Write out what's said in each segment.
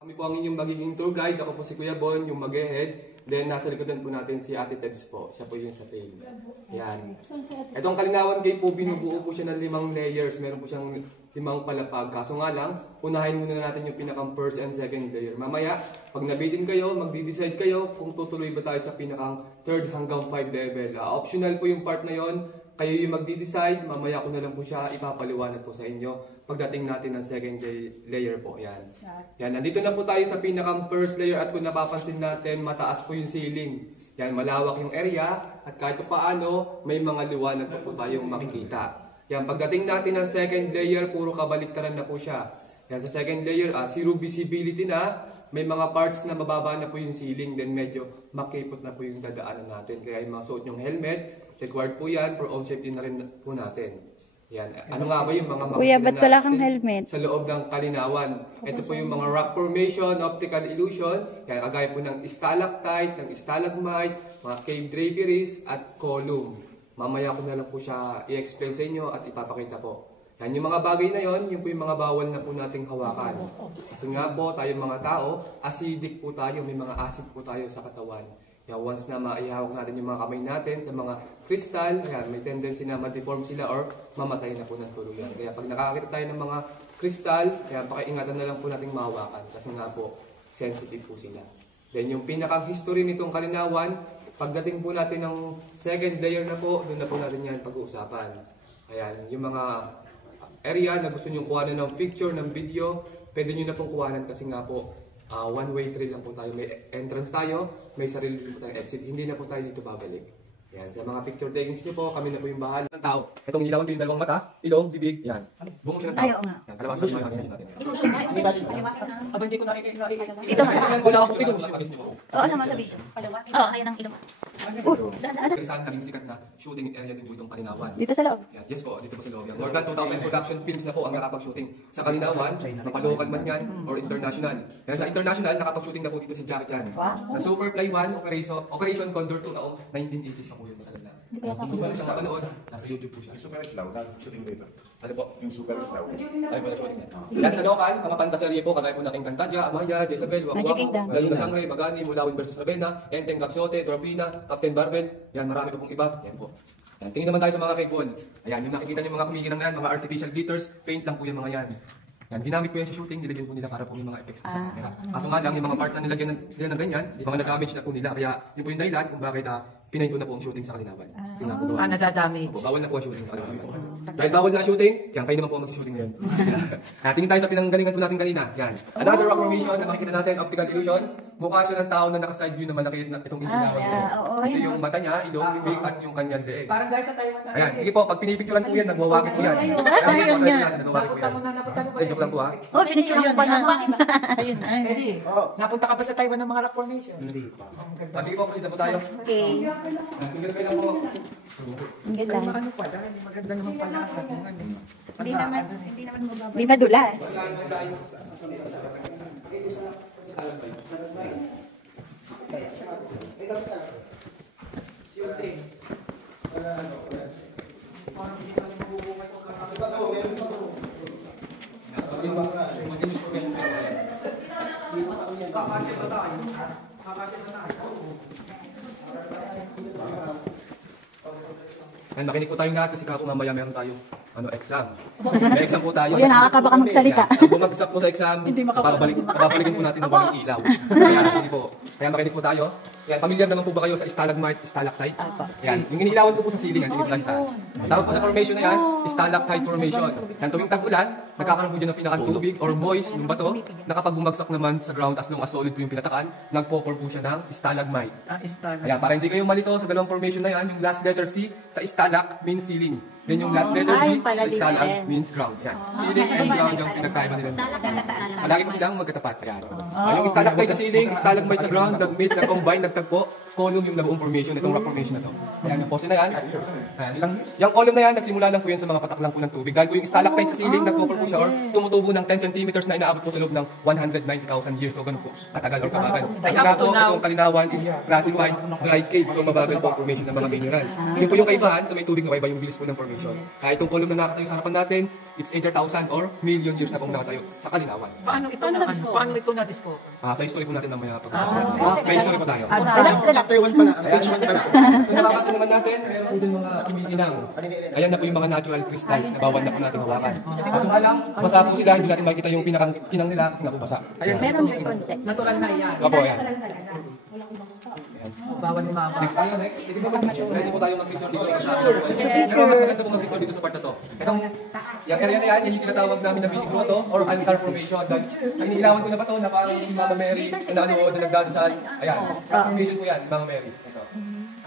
Kami po ang inyong magiging tour guide. Ako po si Kuya Bon, yung mag-head. Then nasa likodan po natin si Ate Tebs po. Siya po yung sa tail. Yan. Itong Kalinawan Cave po, binubuo po siya ng 5 layers. Meron po siyang 5 palapag. Kaso nga lang, unahin muna natin yung pinakang first and second layer. Mamaya, pag nabitin kayo, magdi-decide kayo kung tutuloy ba tayo sa pinakang third hanggang 5 level. Optional po yung part na yon. Kayo yung magdi-decide, mamaya ko na lang po siya ipapaliwanag po sa inyo pagdating natin ng second layer po. Yan. Yan, nandito na po tayo sa pinakang first layer at kung napapansin natin, mataas po yung ceiling. Yan, malawak yung area at kahit paano, may mga liwanag po tayong makikita. Yan, pagdating natin ng second layer, puro kabaliktaran na po siya. Yan, sa second layer, zero visibility na. May mga parts na mababa na po yung ceiling, then medyo makipot na po yung dadaanan natin. Kaya yung mga suot yung helmet, required po yan, for own safety na rin po natin. Yan. Ano nga ba yung mga Kuya, ba't wala kang helmet? Sa loob ng Kalinawan? Ito po yung mga rock formation, optical illusion, kaya kagaya po ng stalactite, ng stalagmite, mga cave draperies, at column. Mamaya ko na lang po siya i-explain sa inyo at ipapakita po. Yan, yung mga bagay na yon, yung po yung mga bawal na po nating hawakan. Kasi nga po, tayong mga tao, acidic po tayo, may mga acid po tayo sa katawan. Yan, once na maihawak natin yung mga kamay natin sa mga kristal, yan, may tendency na ma-deform sila or mamatay na po ng tuluyan. Kaya pag nakakita tayo ng mga kristal, yan, pakiingatan na lang po nating mahawakan. Kasi nga po, sensitive po sila. Then yung pinakang history nitong Kalinawan, pagdating po natin ng second layer na po, doon na po natin yan pag-uusapan. Ayan, yung mga area na gusto nyo kuhanan ng picture, ng video, pwede nyo na pong kuhanan kasi nga po, one-way trail lang po tayo. May entrance tayo, may sarili po tayong exit. Hindi na po tayo dito babalik. Yan, sa mga picture takings nyo po, kami na po yung bahala ng tao. Itong ilawan ko yung dalawang mata, ilong, bibig, yan. Buong siya ng tao. Ayaw nga. Yan, kalawang siya ng natin. Aba, hindi ko nakikita. Ito. Wala akong ilong. Oo, naman sabi. Oo, ayan ang ilong. Kaya saan kaming sikat na shooting area din po itong Kalinawan. Dito sa loob. Yan, yes po, dito po sa loob yan. More than 2,000 production films na po ang nakapag-shooting sa Kalinawan, mapalocal man yan, or international. Kaya sa international, nakapag-shooting na po dito si Jackie Chan. Na Superfly 1, Operation Condor 2 taong 1980s pa po yun sa kanila. Kung ba siya nakanood, nasa YouTube po siya. Yung Super Slaw, shooting dito. Ano po? Yung Super Slaw. Ay, wala shooting yan. Yan sa local, mga pantasarye po, kagaya po ng Encantadia, Amaya, Jezabel, Magic Wakwak, Kingdom. Galo na Sangre, Bagani, Mulawin versus Ravenna, Enteng Capsote, Torpina, Captain Barbell, yan, marami pa pong iba. Yan po. Yan, tingin naman tayo sa mga kebon. Ayan, yung nakikita niyo mga kumikinang yan, mga artificial glitters, paint lang po yung mga yan. Yan, ginamit ko yan sa shooting, nilagyan po nila para po yung mga effects sa camera. Kaso nga lang, yung mga part na nilagyan nila ng ganyan, mga na-damage na po nila. Kaya yun po yung dahilan kung bakit pinayin ko na po ang shooting sa Kalinawan. Kasi nga po, Nadadamage. bawal na po ang shooting sa Kalinawan. Dahil bawal na ang shooting, kaya kayo naman po ang mag-shooting ngayon. Tingin tayo sa pinanggalingan po natin kanina. Yan. Another rock formation na makikita natin, optical illusion. Mukha siya ng tao na naka-side view na malaki na itong inilawan ko. Ito yung mata niya, ilong, bibig, at yung kanyang leeg. Parang guys sa Taiwan tayo. Ayan, sige po, pag pinipicturan po yan, nagwawakit po yan. Ayun nga. Nagwawakit po yan. Joke lang po ha. Oh, pinicture ko pa na. Ayun, Eddie. Napunta ka ba sa Taiwan ng mga rock formation? Hindi pa. Sige po, pasita po tayo. Okay. Sige lang po. Ang ganda. Ano pa, dahil maganda naman pala. Hindi naman mababa. Di madulas. Ayan, makinig po tayong lahat kasi kako mamaya meron tayong exam. May exam po tayo. Kuya, nakakaba ka magsalita. Kung bumagsak po sa exam, babalikin po natin ng walang ilaw. Kaya, sige po. Kaya makinig po tayo. Yan, familiar naman po ba kayo sa stalagmite, stalactite? Yan, yung inilawan po sa ceiling, yan, tawag po sa formation na yan, stalactite formation. Yan, tuwing tag-ulan, nagkakaroon po dyan ng pinakang tubig or moist, yung bato, na kapag bumagsak naman sa ground as long as solid po yung pinatakan, nagpo-pour po siya ng stalagmite. Kaya para hindi kayong malito sa dalawang formation na yan, yung last letter C sa stalac means ceiling. Then yung last letter G sa stalag means ground. Yan. Ceiling and ground yung pinagkaiba nila. Palagi po silang magkatapat. Ayan. Yung stalactite sa ceiling, stalagmite sa ground, nag-meet, nag-combine, nagtagpo, column yung nabuong formation, itong rock formation na to. Ayan, yung pose na yan. Ayan. Yung column na yan, nagsimula lang po yan sa mga patak lang po ng tubig. Dahil po yung stalactite sa ceiling, nagpo-form po siya or tumutubo ng 10 centimeters na inaabot po sa loob ng 190,000 years. So, ganun po, katagal or kabagal. Kasi nga po, itong kalinawan is classified dry cave. So, mabagal po ang formation ng mga minerals. Yun po yung kaibahan, sa may tubig na kaiba yung bilis po ng formation. Kaya itong column na nakatayo sa harapan natin, it's either 1,000 or million years na pong nakatayo sa kalinawan. Paano ito na-discover? Sa history po natin mamaya pag may history po tayo. Chapter 1 pala. Page 1 pala. Kung napapansin naman natin, meron po din mga umiinang. Ayan na po yung mga natural crystals na bawal na po natin hawakan. Kaso nga lang, basa po sila, hindi natin makikita yung pinakang kinang nila kasi nga po basa. Meron may konti. Natural na yan. Opo, ayan. Bawal ni mama. Next tayo, next. Ready po tayo mag-picture dito sa amin. Pero mas maganda po mag-picture dito sa part na to. Yung area na yan, yan yung tinatawag namin na mini grotto or altar formation. Dahil sa iniilawan ko na ba to na parang si Mama Mary na nanood na nagdadasal. Ayan, rock formation po yan, Mama Mary. Ito.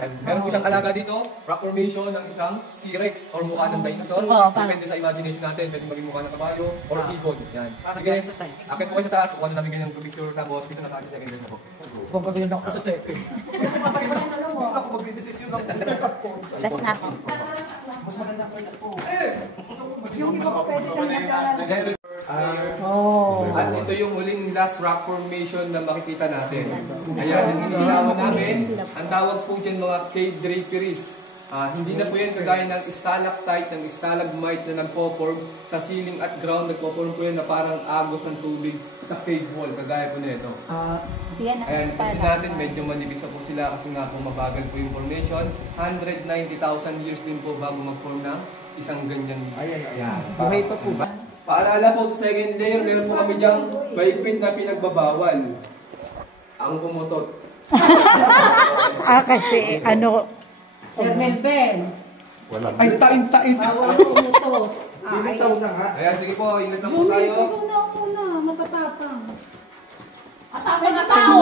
Ayan. Meron po siyang alaga dito, rock formation ng isang T-Rex or mukha ng dinosaur. Depende sa imagination natin, pwede maging mukha ng kabayo or ibon. Yan. Sige, akit po kayo sa taas, kuha na namin ganyan picture tapos dito na tayo sa second na po. Kung kami lang ako sa second. Ako mag-decision lang. Last na ako. At ito yung huling last rock formation na makikita natin. Ayan, ang iniilawan namin, ang tawag po dyan mga cave draperies. Hindi na po yan kagaya ng stalactite, ng stalagmite na nagpo-form sa ceiling at ground. Nagpo-form po yan na parang agos ng tubig sa cave wall, kagaya po nito. Yan ang Ayan, pansin style. natin, medyo manibis po sila kasi nga po mabagal po yung formation. 190,000 years din po bago mag-form ng isang ganyan. Ayan. Buhay pa po ba? Paalala po sa second layer, meron po kami diyang blueprint na pinagbabawal. Ang pumutot. Kasi ano, Sir Melben. Ay, tain-tain. Bawal pumutot. Binitaw na nga. Ayan, sige po, ingat lang po tayo. Una, matatapang. Atapang na tao.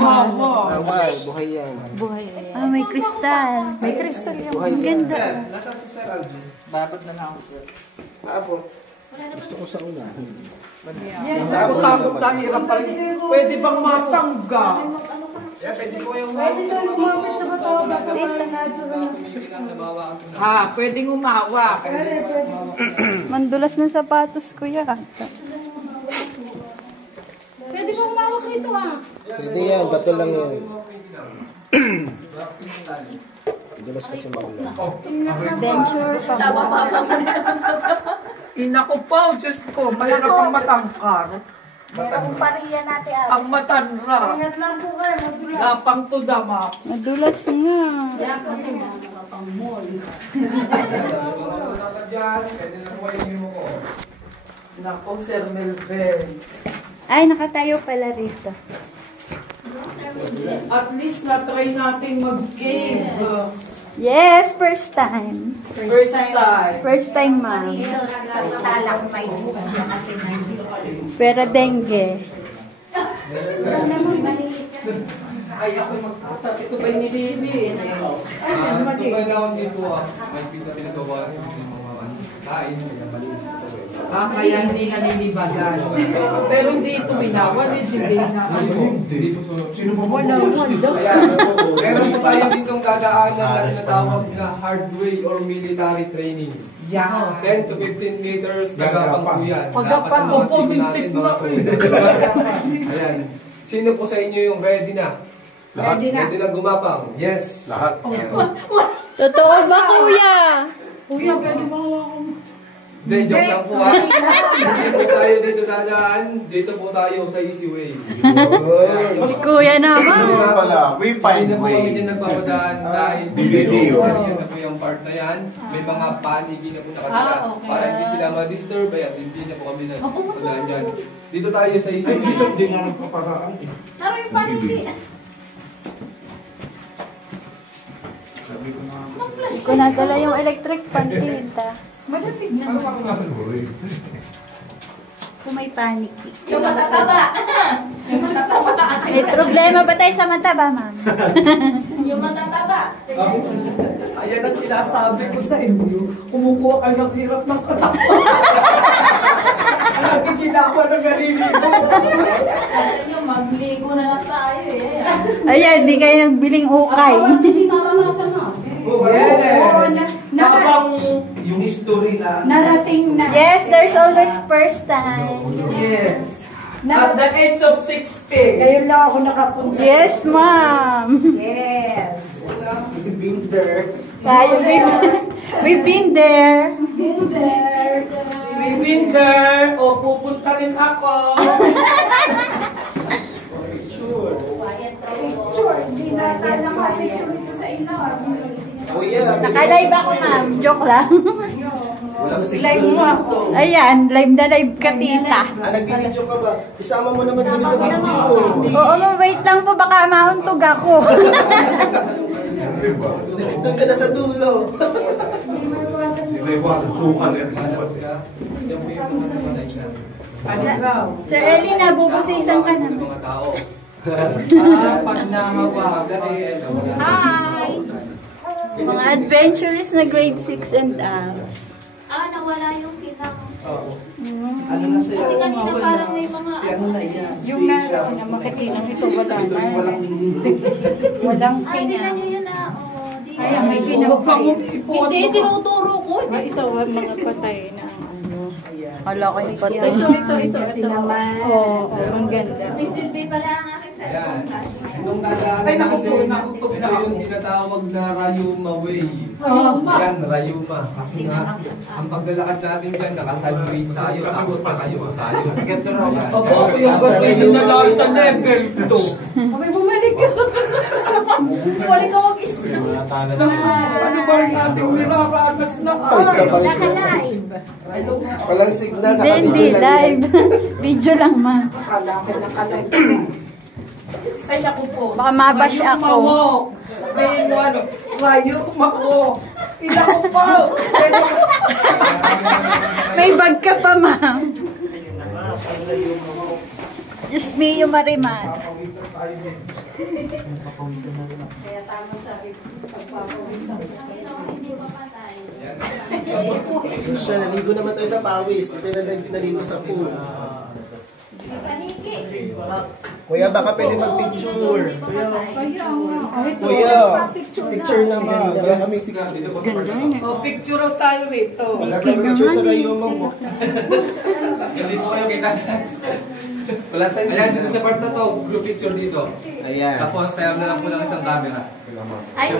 Bawal, buhay yan. buhay. May kristal. May kristal yung ang ganda. Nasaan si Sir Alvin? Babad na lang ako, sir. Abo. Gusto ko sa una. Takot tayo, hirap pa rin. Pwede bang masangga? Ayan, pwede po yung lumapit sa bato. Pwedeng umawak. Mandulas ng sapatos ko yan. Pwede mo umawak nito Hindi yan, bato lang yan. Dulas kasi makulang. Adventure pa. Ina ko po, Diyos ko, mahirap ang matangkar. Merong pariya natin. Ang matanra. Ingat lang po kayo, madulas. Lapang to dama. Madulas nga. Yan kasi nakapang-mall. Pwede na po yung himo ko. Nako, Sir Melvin. Ay, nakatayo pala rito. At least na-try nating mag-game. Yes, first time. First time. First time, ma'am. Stalactites pa siya kasi Pero dengue. Ay, ako magtatat. Ito ba'y nilili? Ito ba naman dito may pinagawa yung mga kain, kaya malinis ito. Kaya hindi naninibagan. Pero hindi ito minawan eh, si Bina. Hindi po sino po wala. Meron po tayo ditong dadaanan na tinatawag na hard way or military training. Yan. 10 to 15 meters gagapang po yan. Pagapang Dapat po, naman natin mga Ayan. Sino po sa inyo yung ready na? Ready na. Ready na gumapang? Yes, lahat. Totoo ba, kuya? Kuya, pwede mo ako. Hindi, joke lang po ha. Dito tayo dito dadaan. Dito po tayo sa easy way. Si kuya naman. Ano pala? We find Hindi na po kami way. din nagpapadaan dahil DVD. yan na po yung part na yan. May mga panigi na po nakatira. Okay. Para hindi sila ma-disturb, ayan, hindi na po kami nagpapadaan dyan. Dito tayo sa easy way. Hindi nga nagpaparaan eh. Taro yung paniti. Ko nadala yung electric pan tinta. Malamig na. Kung may panic. Yung matataba. Yung matataba. May problema ba tayo sa mataba, ma'am? Yung matataba. Ayan ang sinasabi ko sa inyo. Kumukuha kayo ng hirap ng katawan. Lagi ginawa ng garili mo. Kasi yung Magligo na lang tayo eh. Ayan, di kayo nagbiling ukay. Kasi naranasan na. Yes. Habang, Yung history na. Narating na. Yes, there's always first time. yes. At the age of 60. Ngayon lang ako nakapunta. Yes, ma'am. Yes. Winter. Tayo, we've been there. Winter. We've been there. O, pupunta rin ako. Sure, hindi na tayo nakapicture dito sa ino. Kuya, Naka-live ako, ma'am. Joke lang. walang Live signal mo dito. ako. Ayan, live na live ka, tita. Nagbibideo ka ba? Isama mo naman kami sa video. Oo, ma'am, wait lang po. Baka mauntog ako. Doon ka na sa dulo. Aligaw. Sir Eli, nabubusisan ka na. Mga tao. Pag nahawa. Hi! Mga adventurous na grade 6 and ups. Nawala yung pinang. Ano na siya? Kasi kanina parang may mga Si ano na yan? Yung na makikinang ito wala na. Walang tingnan pinang. nyo yun na. Ay, may pinang. Huwag kang Hindi, tinuturo ko. Ito, mga patay na ano. Hala ko yung patay. Ito. Kasi naman. Oo, ang ganda. May silbi pala ang aking Ayan. cellphone. Itong dadaanan Ay, nakutog natin, na ito ako. yung tinatawag na Rayuma Way. Ayan, Rayuma. Kasi nga, ang paglalakad natin dyan, naka-sideways tayo, tapos nakayuko tayo. Ganito raw. Ayan. Opo, ako yung gagawin na lang sa level 2. May bumalik ka. Bumalik ka mag-isa. Ano ba rin natin nilaranas na Pawis na pawis na. Nakalive. Walang signal. Hindi, live. Video lang, ma'am. Akala ko nakalive. Ay, naku po. Baka mabash Layo ako. mawok. Sabihin mo ano, layo mawok. Tila ko pa. May bag ka pa, ma'am. Diyos mio, Marimar. Kaya tamang sabi ko, pagpapawisan ko. Hindi mapatay. Siya, naligo naman tayo sa pawis. Ito na pinaligo sa pool. Paniki. Kuya, baka pwede mag-picture. Kuya, picture naman. Wala kami picture. Dito po sa part. O, picture tayo rito. Wala kami picture sa Rayuma mo. Hindi po kayo kita. Wala tayong Ayan, dito sa part na to, group picture dito. Ayan. Tapos, kaya na lang po ng isang camera. Ay,